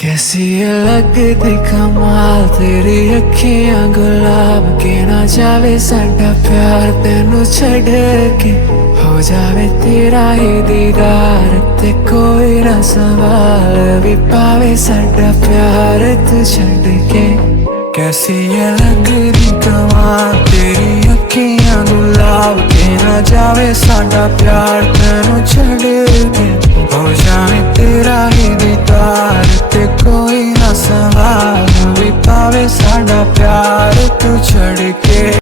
कैसी है लगती कमाल तेरी अखियां गुलाब के ना जावे साडा प्यार तेनू छड़ के हो जावे तेरा ही दीदार ते कोई ना सवाल भी पावे साडा प्यार तू छड़ के। कैसी है लगती कमाल तेरी अखियां गुलाब के ना जावे साडा प्यार तेनू छड़ के